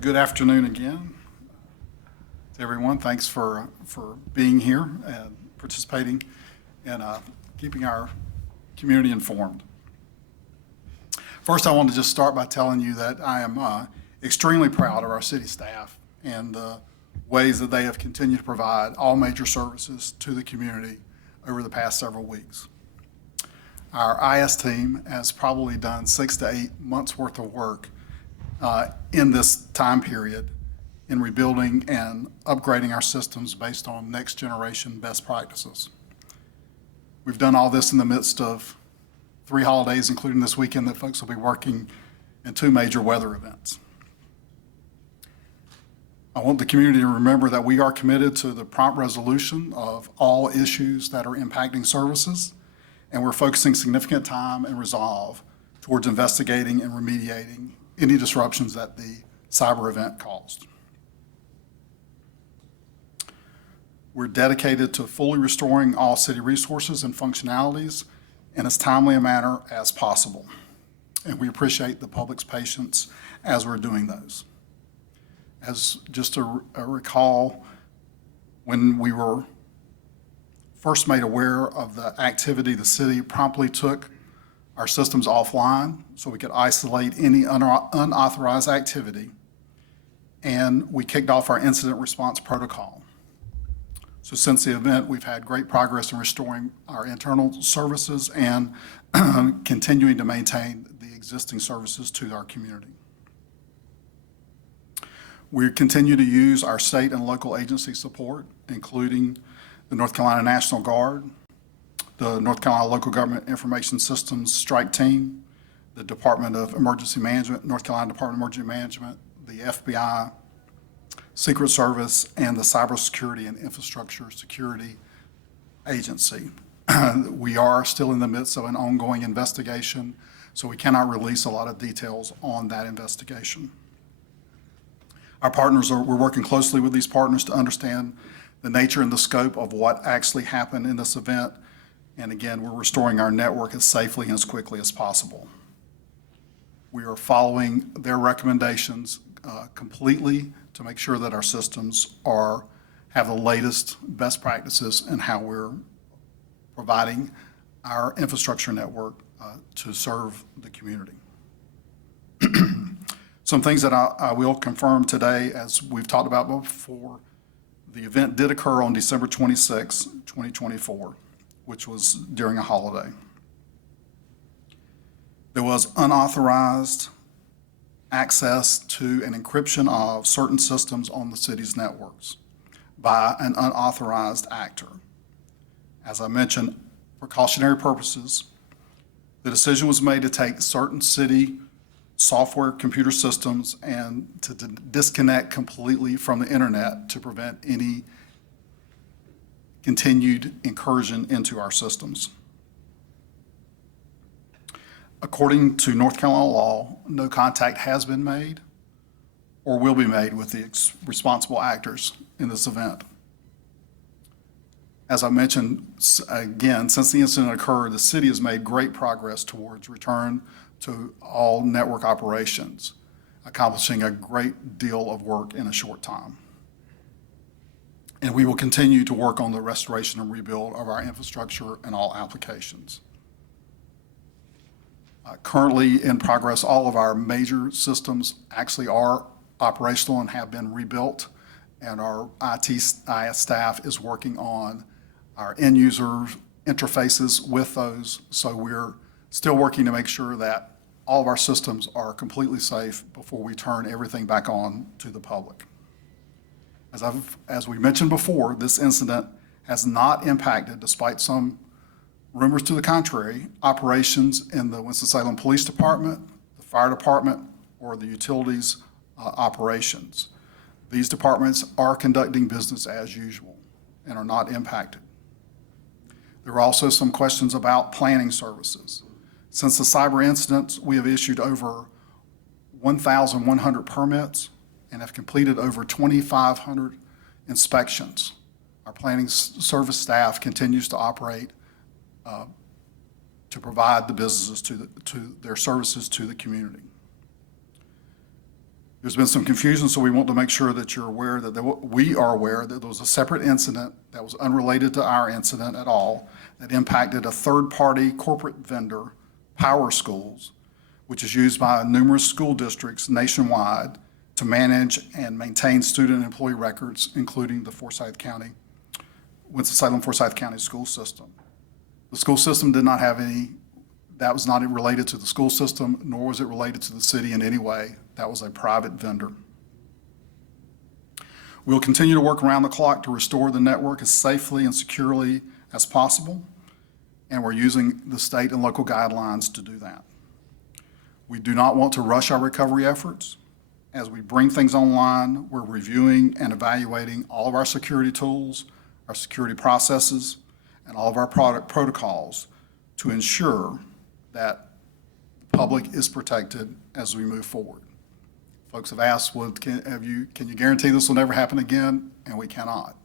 Good afternoon again to everyone. Thanks for being here and participating and keeping our community informed. First, I want to just start by telling you that I am extremely proud of our city staff and the ways that they have continued to provide all major services to the community over the past several weeks. Our IS team has probably done 6 to 8 months worth of work in this time period in rebuilding and upgrading our systems based on next generation best practices. We've done all this in the midst of 3 holidays, including this weekend that folks will be working, and 2 major weather events. I want the community to remember that we are committed to the prompt resolution of all issues that are impacting services, and we're focusing significant time and resolve towards investigating and remediating any disruptions that the cyber event caused. We're dedicated to fully restoring all city resources and functionalities in as timely a manner as possible. And we appreciate the public's patience as we're doing those. As just a recall, when we were first made aware of the activity, the city promptly took our systems offline so we could isolate any unauthorized activity, and we kicked off our incident response protocol. So since the event, we've had great progress in restoring our internal services and continuing to maintain the existing services to our community. We continue to use our state and local agency support, including the North Carolina National Guard, the North Carolina Local Government Information Systems Strike Team, the Department of Emergency Management, North Carolina Department of Emergency Management, the FBI, Secret Service, and the Cybersecurity and Infrastructure Security Agency. We are still in the midst of an ongoing investigation, so we cannot release a lot of details on that investigation. Our partners we're working closely with these partners to understand the nature and the scope of what actually happened in this event. And again, we're restoring our network as safely and as quickly as possible. We are following their recommendations completely to make sure that our systems have the latest best practices in how we're providing our infrastructure network to serve the community. Some things that I will confirm today, as we've talked about before, the event did occur on December 26, 2024, which was during a holiday. There was unauthorized access to and encryption of certain systems on the city's networks by an unauthorized actor. As I mentioned, for cautionary purposes, the decision was made to take certain city software computer systems and to disconnect completely from the internet to prevent any continued incursion into our systems. According to North Carolina law, no contact has been made or will be made with the responsible actors in this event. As I mentioned, again, since the incident occurred, the city has made great progress towards return to all network operations, accomplishing a great deal of work in a short time. And we will continue to work on the restoration and rebuild of our infrastructure and all applications. Currently in progress, all of our major systems actually are operational and have been rebuilt, and our IS staff is working on our end user interfaces with those. So we're still working to make sure that all of our systems are completely safe before we turn everything back on to the public. As we mentioned before, this incident has not impacted, despite some rumors to the contrary, operations in the Winston-Salem Police Department, the Fire Department, or the utilities operations. These departments are conducting business as usual and are not impacted. There are also some questions about planning services. Since the cyber incidents, we have issued over 1,100 permits and have completed over 2,500 inspections. Our planning service staff continues to operate to provide the businesses to their services to the community. There's been some confusion, so we want to make sure that you're aware that we are aware that there was a separate incident that was unrelated to our incident at all, that impacted a third-party corporate vendor, Power Schools, which is used by numerous school districts nationwide to manage and maintain student and employee records, including the Winston-Salem Forsyth County school system. The school system did not have any, that was not related to the school system, nor was it related to the city in any way. That was a private vendor. We'll continue to work around the clock to restore the network as safely and securely as possible, and we're using the state and local guidelines to do that. We do not want to rush our recovery efforts. As we bring things online, we're reviewing and evaluating all of our security tools, our security processes, and all of our product protocols to ensure that the public is protected as we move forward. Folks have asked, well, can you guarantee this will never happen again? And we cannot.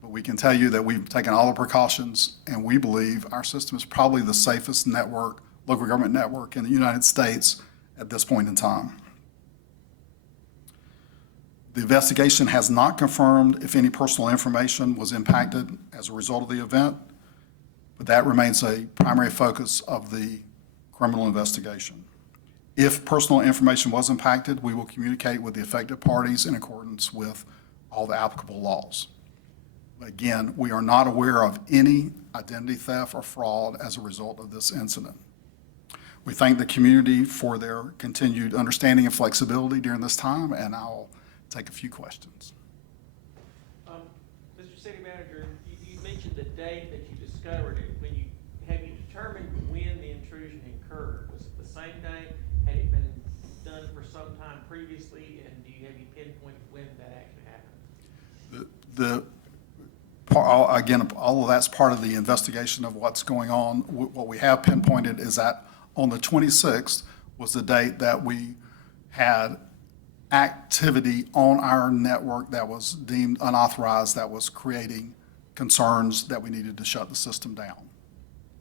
But we can tell you that we've taken all the precautions, and we believe our system is probably the safest network, local government network in the United States at this point in time. The investigation has not confirmed if any personal information was impacted as a result of the event, but that remains a primary focus of the criminal investigation. If personal information was impacted, we will communicate with the affected parties in accordance with all the applicable laws. Again, we are not aware of any identity theft or fraud as a result of this incident. We thank the community for their continued understanding and flexibility during this time, and I'll take a few questions. Mr. City Manager, you mentioned the date that you discovered it. Have you determined when the intrusion occurred? Was it the same day? Had it been done for some time previously? And have you pinpointed when that actually happened? Again, all of that's part of the investigation of what's going on. What we have pinpointed is that on the 26th was the date that we had activity on our network that was deemed unauthorized, that was creating concerns that we needed to shut the system down.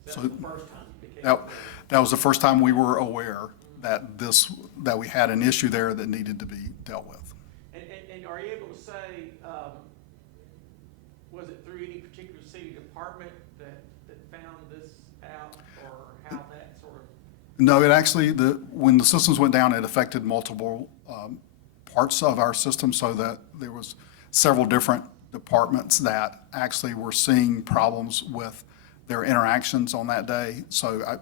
That was the first time it became that was the first time we were aware that we had an issue there that needed to be dealt with. And are you able to say, was it through any particular city department that found this out, or how that sort of? No, it actually, when the systems went down, it affected multiple parts of our system, so that there was several different departments that actually were seeing problems with their interactions on that day. So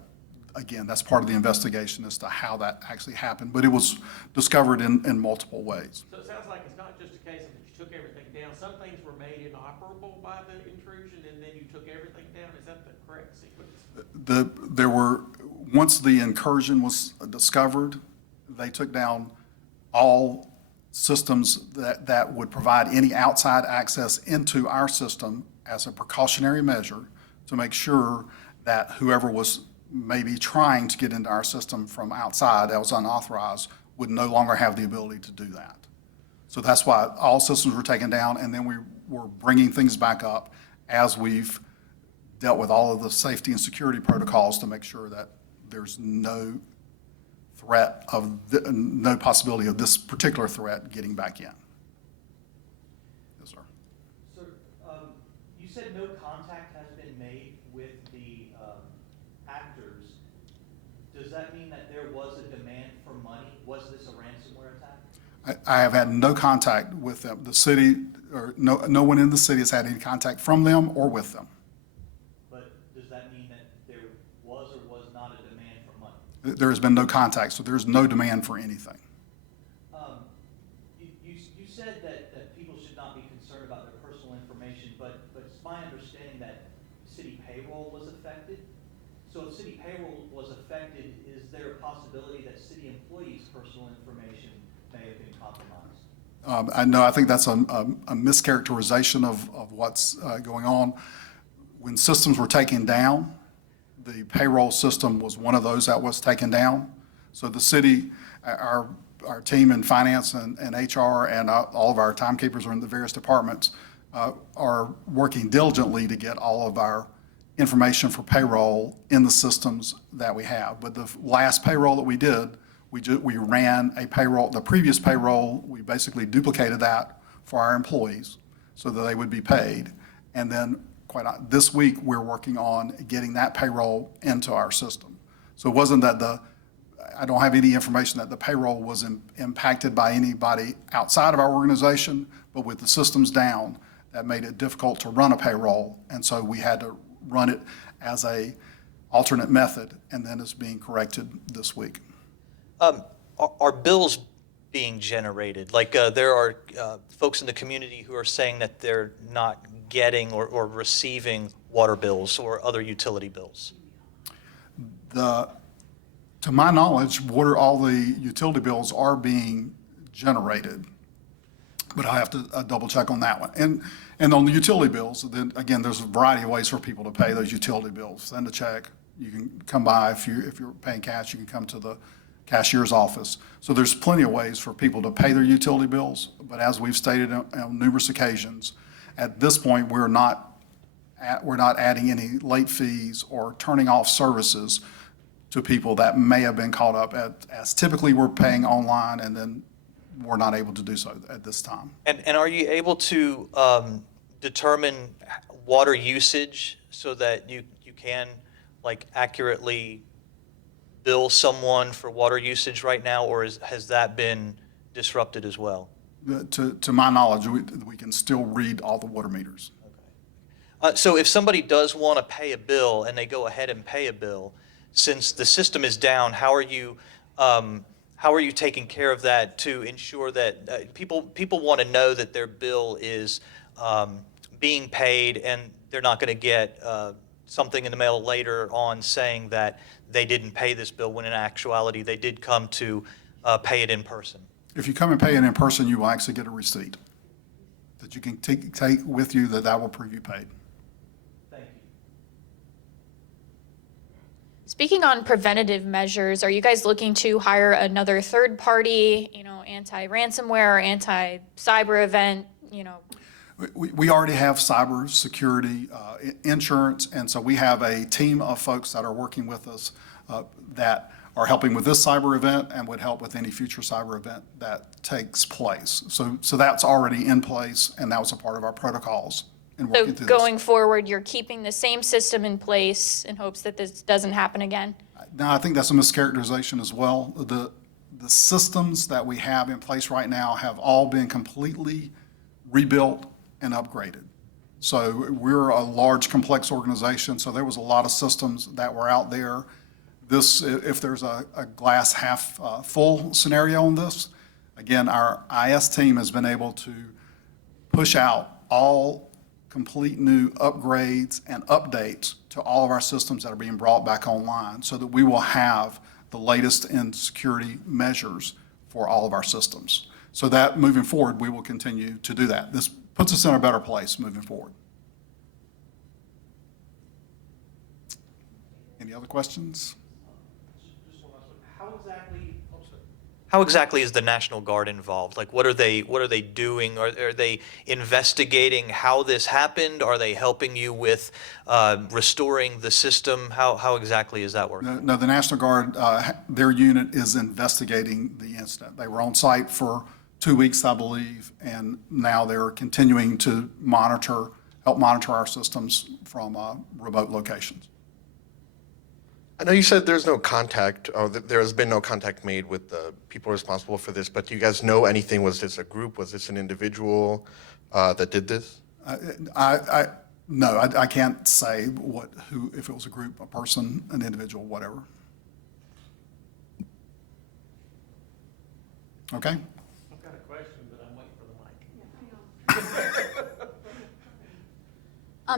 again, that's part of the investigation as to how that actually happened, but it was discovered in multiple ways. So it sounds like it's not just a case of that you took everything down. Some things were made inoperable by the intrusion, and then you took everything down. Is that the correct sequence? Once the incursion was discovered, they took down all systems that would provide any outside access into our system as a precautionary measure to make sure that whoever was maybe trying to get into our system from outside that was unauthorized would no longer have the ability to do that. So that's why all systems were taken down, and then we were bringing things back up as we've dealt with all of the safety and security protocols to make sure that there's no threat of, no possibility of this particular threat getting back in. Yes, sir. So you said no contact has been made with the actors. Does that mean that there was a demand for money? Was this a ransomware attack? I have had no contact with them. The city, or no one in the city has had any contact from them or with them. But does that mean that there was or was not a demand for money? There has been no contact, so there's no demand for anything. You said that people should not be concerned about their personal information, but it's my understanding that city payroll was affected. So if city payroll was affected, is there a possibility that city employees' personal information may have been compromised? I think that's a mischaracterization of what's going on. When systems were taken down, the payroll system was one of those that was taken down. So the city, our team in finance and HR and all of our timekeepers are in the various departments are working diligently to get all of our information for payroll in the systems that we have. But the last payroll that we did We ran a payroll, the previous payroll, we basically duplicated that for our employees so that they would be paid. And then this week, we're working on getting that payroll into our system. So it wasn't that I don't have any information that the payroll was impacted by anybody outside of our organization, but with the systems down, that made it difficult to run a payroll. And so we had to run it as a alternate method, and then it's being corrected this week. Are bills being generated? Like there are folks in the community who are saying that they're not getting or receiving water bills or other utility bills. To my knowledge, all the utility bills are being generated, but I have to double check on that one. And on the utility bills, then again, there's a variety of ways for people to pay those utility bills. Send a check. You can come by if you're paying cash. You can come to the cashier's office. So there's plenty of ways for people to pay their utility bills. But as we've stated on numerous occasions, at this point, we're not adding any late fees or turning off services to people that may have been caught up as typically we're paying online, and then we're not able to do so at this time. And are you able to determine water usage so that you can like accurately bill someone for water usage right now, or has that been disrupted as well? To my knowledge, we can still read all the water meters. Okay. So if somebody does want to pay a bill and they go ahead and pay a bill, since the system is down, how are you taking care of that to ensure that people want to know that their bill is being paid and they're not going to get something in the mail later on saying that they didn't pay this bill when in actuality they did come to pay it in person? If you come and pay it in person, you will actually get a receipt that you can take with you that will prove you paid. Thank you. Speaking on preventative measures, are you guys looking to hire another third party, anti-ransomware or anti-cyber event, We already have cyber security insurance, and so we have a team of folks that are working with us that are helping with this cyber event and would help with any future cyber event that takes place. So that's already in place, and that was a part of our protocols in So working through this. going forward, you're keeping the same system in place in hopes that this doesn't happen again? No, I think that's a mischaracterization as well. The systems that we have in place right now have all been completely rebuilt and upgraded. So we're a large, complex organization, so there was a lot of systems that were out there. If there's a glass half full scenario on this, again, our IS team has been able to push out all complete new upgrades and updates to all of our systems that are being brought back online so that we will have the latest in security measures for all of our systems. So that moving forward, we will continue to do that. This puts us in a better place moving forward. Any other questions? Just one last one. How exactly is the National Guard involved? Like, what are they doing? Are they investigating how this happened? Are they helping you with restoring the system? How exactly is that working? No, the National Guard, their unit is investigating the incident. They were on site for 2 weeks, I believe, and now they're continuing to help monitor our systems from remote locations. I know you said there's no contact, or that there has been no contact made with the people responsible for this, but do you guys know anything? Was this a group? Was this an individual that did this? No, I can't say who, if it was a group, a person, an individual, whatever. Okay? I've got a question, but I'm waiting for the mic.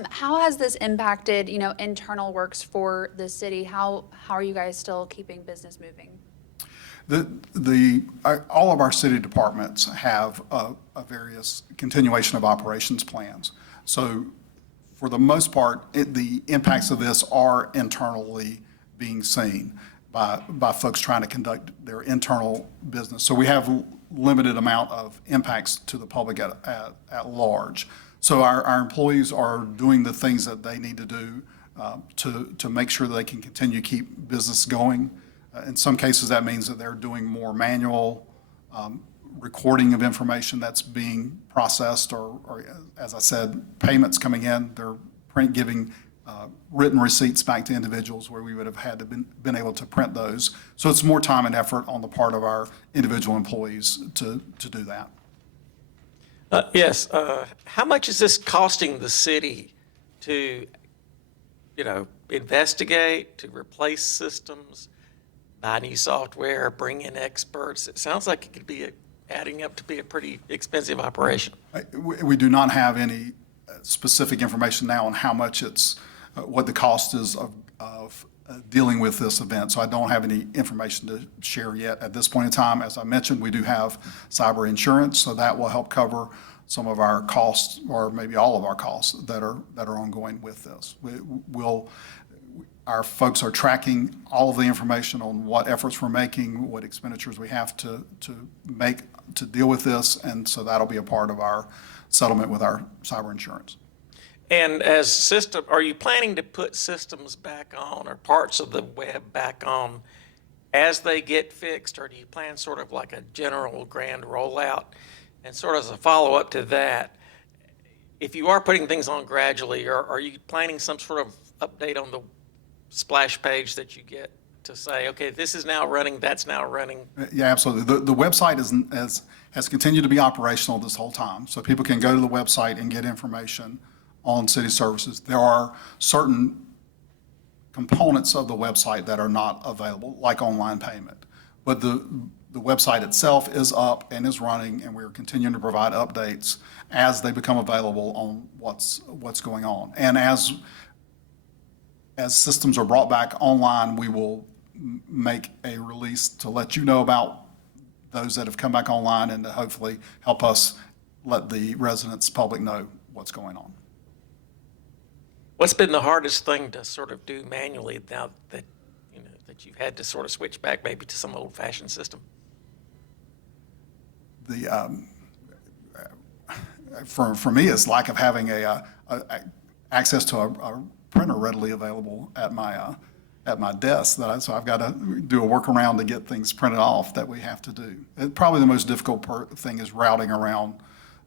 How has this impacted, internal works for the city? How are you guys still keeping business moving? All of our city departments have a various continuation of operations plans. So for the most part, the impacts of this are internally being seen by folks trying to conduct their internal business. So we have limited amount of impacts to the public at large. So our employees are doing the things that they need to do to make sure that they can continue to keep business going. In some cases, that means that they're doing more manual recording of information that's being processed, or as I said, payments coming in. They're giving written receipts back to individuals where we would have had to been able to print those. So it's more time and effort on the part of our individual employees to do that. Yes. How much is this costing the city to, investigate, to replace systems, buy new software, bring in experts? It sounds like it could be adding up to be a pretty expensive operation. We do not have any specific information now on how much what the cost is of dealing with this event. So I don't have any information to share yet at this point in time. As I mentioned, we do have cyber insurance, so that will help cover some of our costs, or maybe all of our costs that are ongoing with this. Our folks are tracking all of the information on what efforts we're making, what expenditures we have to make to deal with this, and so that'll be a part of our settlement with our cyber insurance. And are you planning to put systems back on or parts of the web back on as they get fixed, or do you plan sort of like a general grand rollout? And sort of as a follow-up to that, if you are putting things on gradually, are you planning some sort of update on the splash page that you get to say, okay, this is now running, that's now running? Yeah, absolutely. The website has continued to be operational this whole time, so people can go to the website and get information on city services. There are certain components of the website that are not available, like online payment. But the website itself is up and is running, and we're continuing to provide updates as they become available on what's going on. And as systems are brought back online, we will make a release to let you know about those that have come back online, and to hopefully help us let the residents, public know what's going on. What's been the hardest thing to sort of do manually now that, that you've had to sort of switch back maybe to some old-fashioned system? For me, it's lack of having access to a printer readily available at my desk. So I've got to do a workaround to get things printed off that we have to do. Probably the most difficult thing is routing around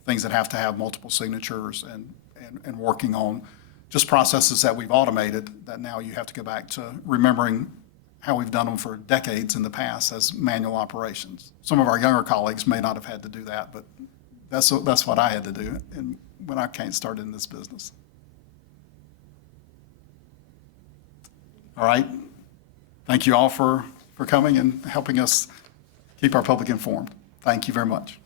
things that have to have multiple signatures, and working on just processes that we've automated that now you have to go back to remembering how we've done them for decades in the past as manual operations. Some of our younger colleagues may not have had to do that, but that's what I had to do when I started in this business. All right. Thank you all for coming and helping us keep our public informed. Thank you very much.